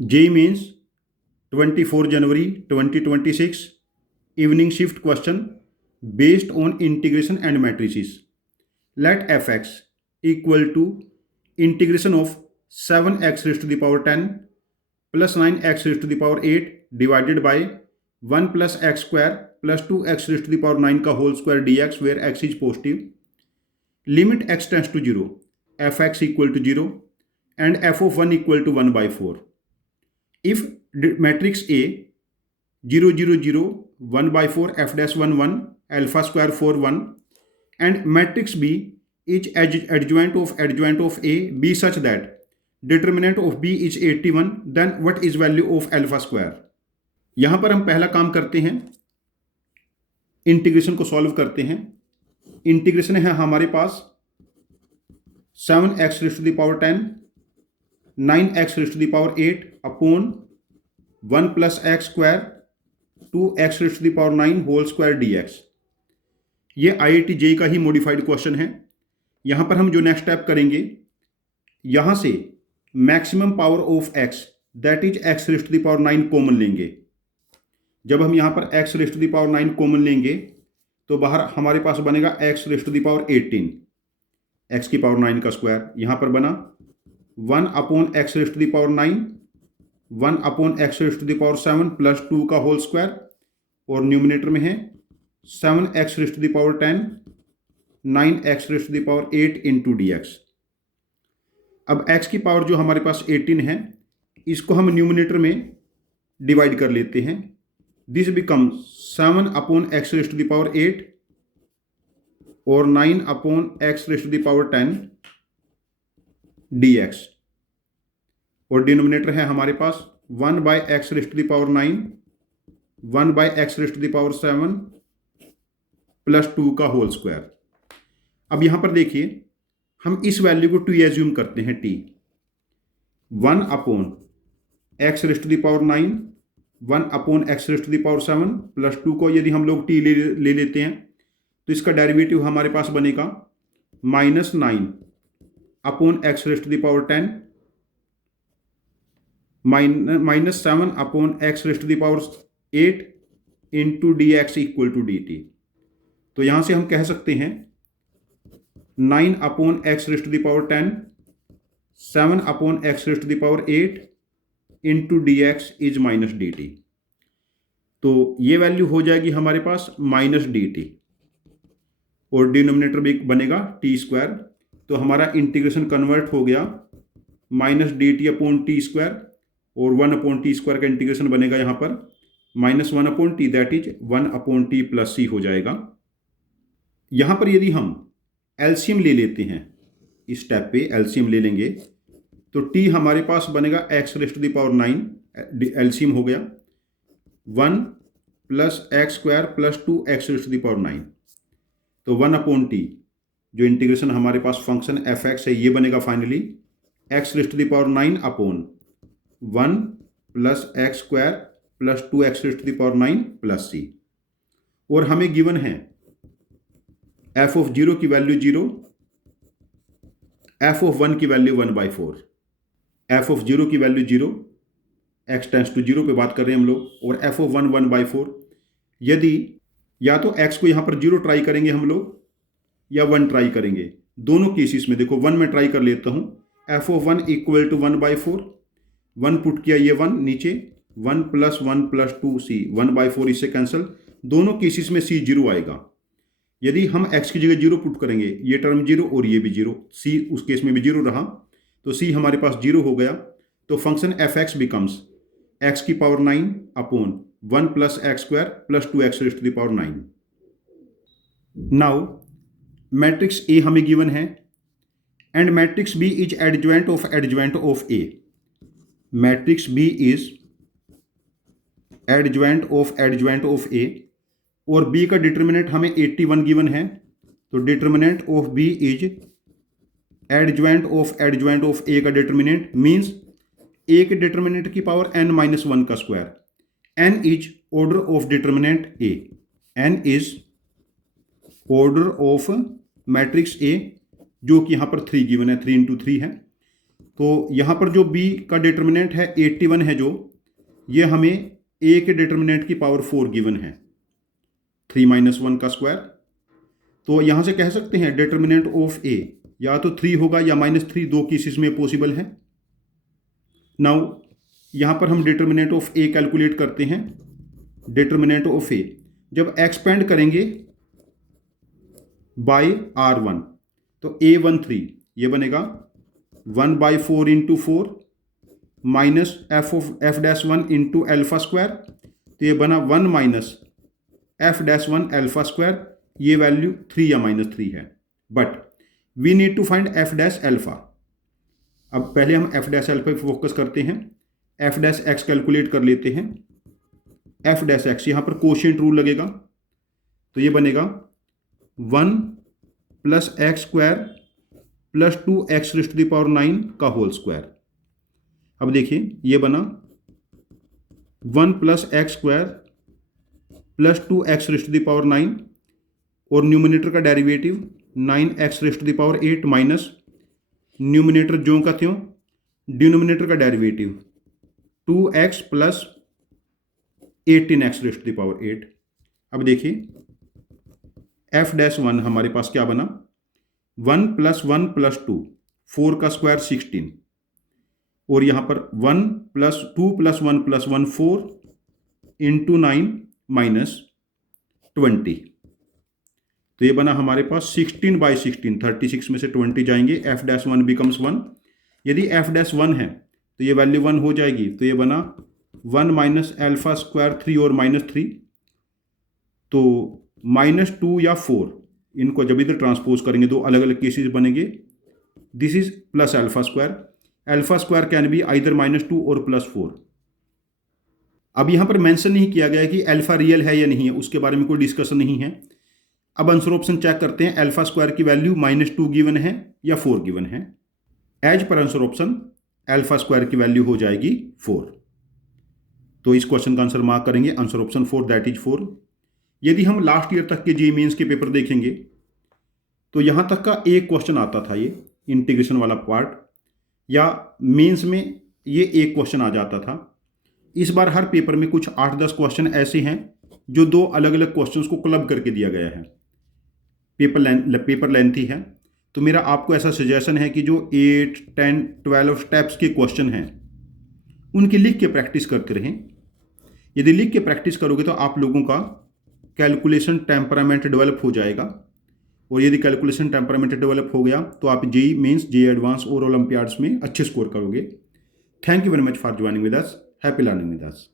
JEE Mains 24 January 2026 evening shift question based on integration and matrices. Let fx equal to integration of 7x raised to the power 10 plus 9x raised to the power 8 divided by 1 plus x square plus 2x raised to the power 9 का whole square dx where x is positive. Limit x tends to 0, fx equal to 0 and f of 1 equal to 1 by 4. If matrix A 0 0 0 1 by 4 f dash 1 1 alpha square 4 1 and matrix B is adjoint of A be such that determinant of B is 81, then what is value of alpha square? यहां पर हम पहला काम करते हैं, integration को solve करते हैं. इंटीग्रेशन है हमारे पास 7x raise to the power 10 9x raise to the power 8 upon 1 plus x square 2x raise to the power 9 whole square dx. ये IIT JEE का ही मॉडिफाइड क्वेश्चन है. यहां पर हम जो नेक्स्ट स्टेप करेंगे, यहां से maximum power of x that is x raise to the power 9 common लेंगे. जब हम यहां पर x raise to the power 9 common लेंगे तो बाहर हमारे पास बनेगा x raise to the power 18, x की पावर 9 का स्क्वायर. यहां पर बना 1 upon x raise to the power 9 1 upon x raise to the power 7 plus 2 का होल स्क्वायर और न्यूमिनेटर में है 7x raise to the power 10 9x raise to the power 8 into dx. अब x की पावर जो हमारे पास 18 है, इसको हम न्यूमिनेटर में डिवाइड कर लेते हैं. This become 7 upon x raise to the power 8 और 9 upon x raise to the power 10 dx. और डिनोमिनेटर है हमारे पास 1 by x raise to the power 9 1 by x raise to the power 7 plus 2 का होल स्क्वायर. अब यहां पर देखिए, हम इस वैल्यू को t एज्यूम करते हैं. t 1 upon x raise to the power 9 1 upon x raise to the power 7 plus 2 को यदि हम लोग t ले लेते हैं तो इसका डेरिवेटिव हमारे पास बनेगा -9 upon x raise to the power 10 -7 upon x raise to the power 8 into dx equal to dt. तो यहां से हम कह सकते हैं 9 upon x raise to the power 10 7 upon x raise to the power 8 into dx is minus dt. तो ये value हो जाएगी हमारे पास माइनस dt और डिनोमिनेटर भी बनेगा t स्क्वायर. तो हमारा इंटीग्रेशन कन्वर्ट हो गया minus dt upon T square और 1 अपॉन टी स्क्वायर का इंटीग्रेशन बनेगा यहाँ पर -1 upon T that is 1 upon T plus C हो जाएगा. यहाँ पर यदि हम एलसीएम ले लेते हैं, इस स्टेप पे एलसीएम ले लेंगे तो टी हमारे पास बनेगा x raise to the power 9 LCM हो गया 1 plus x square plus 2x raise to the power 9. तो 1 अपॉन टी जो इंटीग्रेशन हमारे पास फंक्शन fx है ये बनेगा finally x raise to the power 9 upon 1 plus x square plus 2x raise to the power 9 plus C. और हमें given है f of 0 की वैल्यू 0, f ऑफ 1 की वैल्यू 1 बाई 4. f ऑफ 0 की वैल्यू 0, x टेंस टू 0 पे बात कर रहे हैं हम लोग, और f ऑफ 1 1 बाई 4. यदि या तो x को यहाँ पर 0 ट्राई करेंगे हम लोग या 1 ट्राई करेंगे. दोनों केसेस में देखो 1 में ट्राई कर लेता हूँ. f of 1 equal to 1 by 4, 1 put किया ये 1 नीचे 1 प्लस 1 प्लस 2 सी 1 बाई 4 इससे कैंसिल. दोनों केसेस में सी 0 आएगा. यदि हम x की जगह 0 पुट करेंगे, ये टर्म 0 और ये भी 0, c उस केस में भी 0 रहा तो c हमारे पास 0 हो गया. तो फंक्शन fx बिकम्स x की पावर 9 upon 1 plus x square plus 2x raise to the power 9. Now matrix A हमें गिवन है and matrix B is adjoint of A. Matrix B is adjoint of A और B का determinant हमें 81 given है. तो determinant of B is adjoint of A का determinant means A के determinant की पावर n-1 का square. n is order of determinant A. n is order of matrix A जो कि यहाँ पर 3 गिवन है, 3 इंटू 3 है. तो यहाँ पर जो b का डिटर्मिनेंट है 81 है, जो ये हमें a के डिटर्मिनेंट की पावर 4 गिवन है, 3 - 1 का स्क्वायर। तो यहाँ से कह सकते हैं डिटर्मिनेंट ऑफ a या तो 3 होगा या -3, दो केसेस में पॉसिबल है। नाउ यहाँ पर हम डिटर्मिनेंट ऑफ a कैलकुलेट करते हैं। डिटर्मिनेंट ऑफ a जब एक्सपेंड करेंगे बाय r1 तो a13 ये बनेगा 1/4 × 4 minus f'1 into alpha square, तो ये बना 1 - f'1 एल्फा स्क्वायर। ये वैल्यू 3 या -3 है, but we need to find f' alpha. अब पहले हम f' एल्फा पे फोकस करते हैं। f' कैलकुलेट कर लेते हैं। f' यहाँ पर कोशिएंट रूल लगेगा, तो ये बनेगा 1 + x² + 2x⁹9 का होल स्क्वायर। अब देखिए ये बना 1 + x² + 2x⁹9 और न्यूमिनेटर का डेरिवेटिव 9x⁸8 माइनस न्यूमिनेटर जो का त्यों, डिनोमिनेटर का डेरिवेटिव 2x + 18x⁸8। अब देखिए f'1 हमारे पास क्या बना, 1 + 1 + 2, 4 का स्क्वायर 16, और यहाँ पर 1 + 2 + 1 + 1 4 इंटू 9 माइनस 20, तो ये बना हमारे पास 16/16, 36 में से 20 जाएंगे, f'1 बिकम्स 1। यदि f'1 है तो ये वैल्यू 1 हो जाएगी, तो ये बना 1 - एल्फा स्क्वायर 3 और -3, तो -2 या 4 इनको जब इधर ट्रांसपोज करेंगे दो अलग अलग केसेस बनेंगे। This is plus alpha square, alpha square can be either -2 और +4। अब यहाँ पर मेंशन नहीं किया गया कि अल्फा रियल है या नहीं है, उसके बारे में कोई डिस्कशन नहीं है। अब आंसर ऑप्शन चेक करते हैं, अल्फा स्क्वायर की वैल्यू -2 गिवन है या 4 गिवन है। As per answer option alpha square की वैल्यू हो जाएगी 4, तो इस क्वेश्चन का आंसर मार्क करेंगे आंसर ऑप्शन 4, दैट इज 4। यदि हम लास्ट ईयर तक के जेईई मेंस के पेपर देखेंगे तो यहाँ तक का एक क्वेश्चन आता था, ये इंटीग्रेशन वाला पार्ट, या मेंस में ये एक क्वेश्चन आ जाता था। इस बार हर पेपर में कुछ 8-10 क्वेश्चन ऐसे हैं जो दो अलग अलग क्वेश्चंस को क्लब करके दिया गया है। पेपर लेंथी है, तो मेरा आपको ऐसा सजेशन है कि जो 8, 10, 12 स्टेप्स के क्वेश्चन हैं उनकी लिख के प्रैक्टिस करते रहें। यदि लिख के प्रैक्टिस करोगे तो आप लोगों का कैलकुलेशन टेम्परामेंट डेवलप हो जाएगा, और यदि कैलकुलेशन टेम्परामेंट डेवलप हो गया तो आप जेईई मेंस, जेईई एडवांस और ओलंपियाड्स में अच्छे स्कोर करोगे। Thank you very much for joining with us. Happy learning with us.